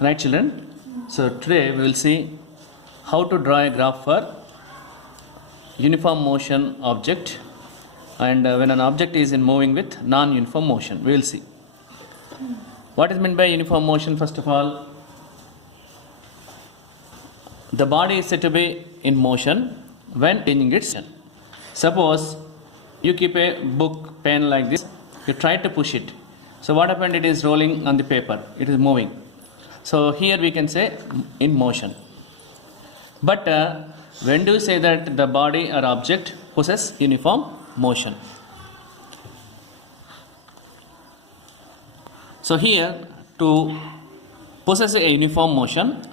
Right, children? So today we will see how to draw a graph for uniform motion object, and when an object is in moving with non-uniform motion. We will see. What is meant by uniform motion? First of all, the body is said to be in motion when changing its position. Suppose you keep a book pen like this, you try to push it. So what happened? It is rolling on the paper, it is moving. So here we can say in motion. But when do you say that the body or object possesses uniform motion? So here, to possess a uniform motion,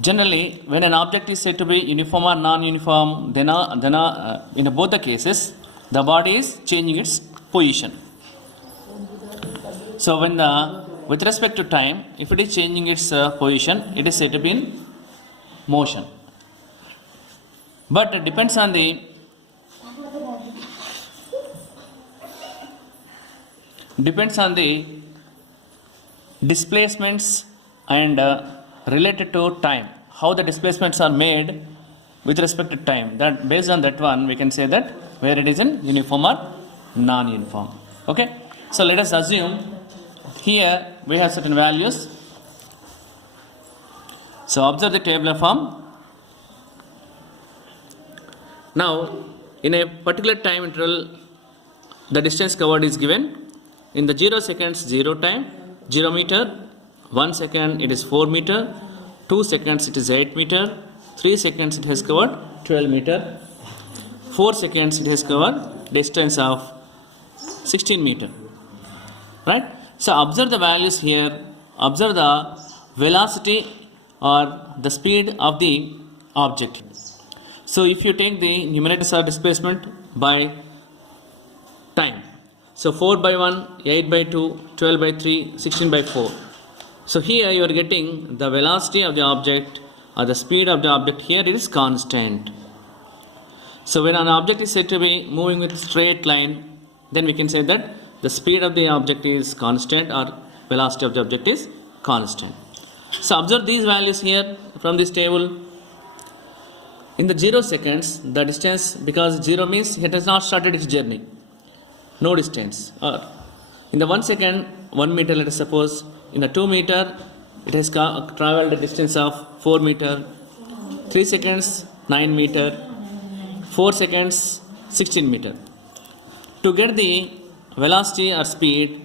generally when an object is said to be uniform or non-uniform, then in both the cases the body is changing its position. So when with respect to time, if it is changing its position, it is said to be in motion. But it depends on the displacements and related to time, how the displacements are made with respect to time. That based on that one, we can say that where it is in uniform or non-uniform. Okay. So let us assume here we have certain values. So observe the tabular form. Now in a particular time interval, the distance covered is given. In the 0 seconds, 0 time, 0 meter, 1 second it is 4 meter, 2 seconds it is 8 meter, 3 seconds it has covered 12 meter, 4 seconds it has covered distance of 16 meter. Right? So observe the values here, observe the velocity or the speed of the object. So if you take the numerators or displacement by time, so 4 by 1, 8 by 2, 12 by 3, 16 by 4. So here you are getting the velocity of the object or the speed of the object. Here it is constant. So when an object is said to be moving with straight line, then we can say that the speed of the object is constant or velocity of the object is constant. So observe these values here from this table. In the 0 seconds, the distance, because 0 means it has not started its journey, no distance. Or in the 1 second, 1 meter, let us suppose. In the 2 meter, it has traveled a distance of 4 meter. 3 seconds, 9 meter. 4 seconds, 16 meter. To get the velocity or speed,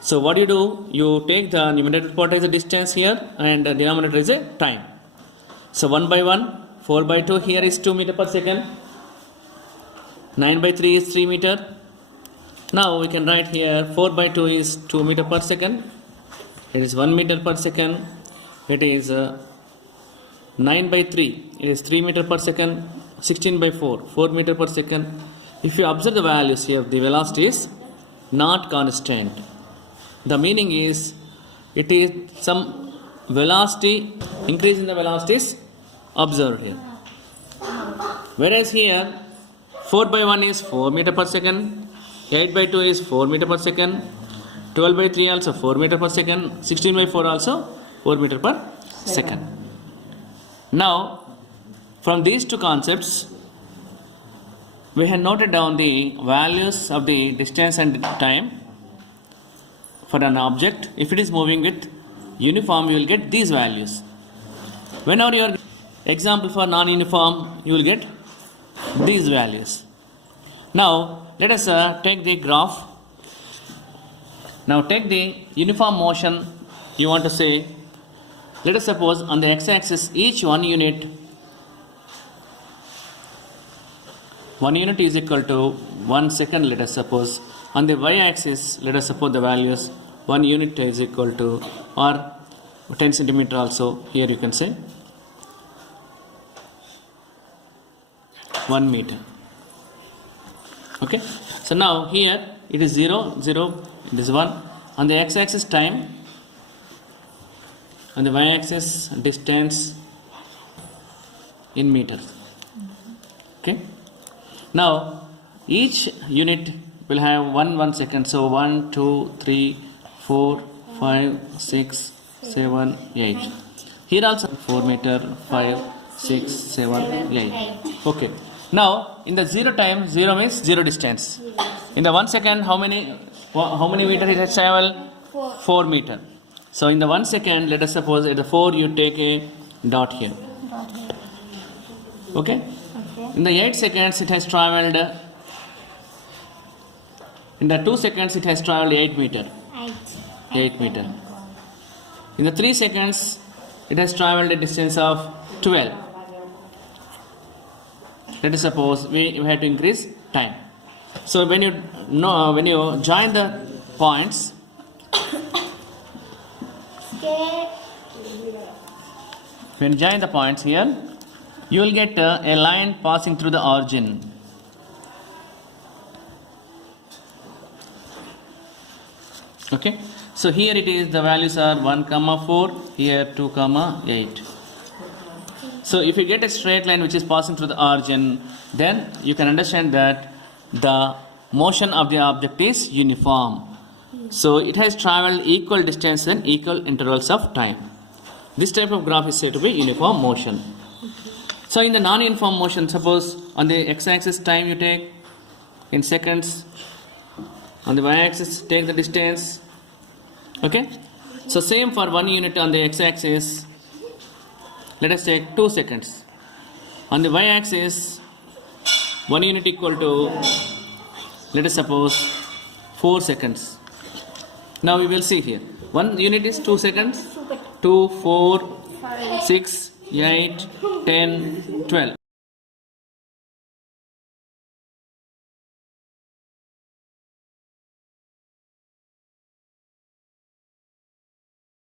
so what do? You take the numerator part as a distance here and the denominator is a time. So 1 by 1, 4 by 2, here is 2 meter per second. 9 by 3 is 3 meter. Now we can write here 4 by 2 is 2 meter per second. It is 1 meter per second. It is 9 by 3. It is 3 meter per second. 16 by 4, 4 meter per second. If you observe the values here, the velocity is not constant. The meaning is it is some velocity, increase in the velocity is observed here. Whereas here 4 by 1 is 4 meter per second, 8 by 2 is 4 meter per second, 12 by 3 also 4 meter per second, 16 by 4 also 4 meter per second. Now from these two concepts, we have noted down the values of the distance and time for an object. If it is moving with uniform, you will get these values. Whenever you are example for non-uniform, you will get these values. Now let us take the graph. Now take the uniform motion you want to say. Let us suppose on the x-axis each 1 unit is equal to 1 second, let us suppose. On the y-axis, let us suppose the values 1 unit is equal to, or 10 centimeter also, here you can say 1 meter. Okay. So now here it is 0, 0, it is 1. On the x-axis time, on the y-axis distance in meters. Okay. Now each unit will have 1 second. So 1, 2, 3, 4, 5, 6, 7, 8. Here also 4 meter, 5, 6, 7, 8. Okay. Now in the 0 time, 0 means 0 distance. In the 1 second, how many meter it has traveled? 4 meter. So in the 1 second, let us suppose at the 4 you take a dot here. Okay. In the 8 seconds, it has traveled. In the 2 seconds, it has traveled 8 meter. 8 meter. In the 3 seconds, it has traveled a distance of 12. Let us suppose we have to increase time. So when you join the points, when you join the points here, you will get a line passing through the origin. Okay. So here it is, the values are 1, 4, here 2, 8. So if you get a straight line which is passing through the origin, then you can understand that the motion of the object is uniform. So it has traveled equal distance in equal intervals of time. This type of graph is said to be uniform motion. So in the non-uniform motion, suppose on the x-axis time you take in seconds, on the y-axis take the distance. Okay. So same for 1 unit on the x-axis. Let us take 2 seconds. On the y-axis, 1 unit equal to, let us suppose, 4 seconds. Now we will see here. 1 unit is 2 seconds. 2, 4, 6, 8, 10, 12.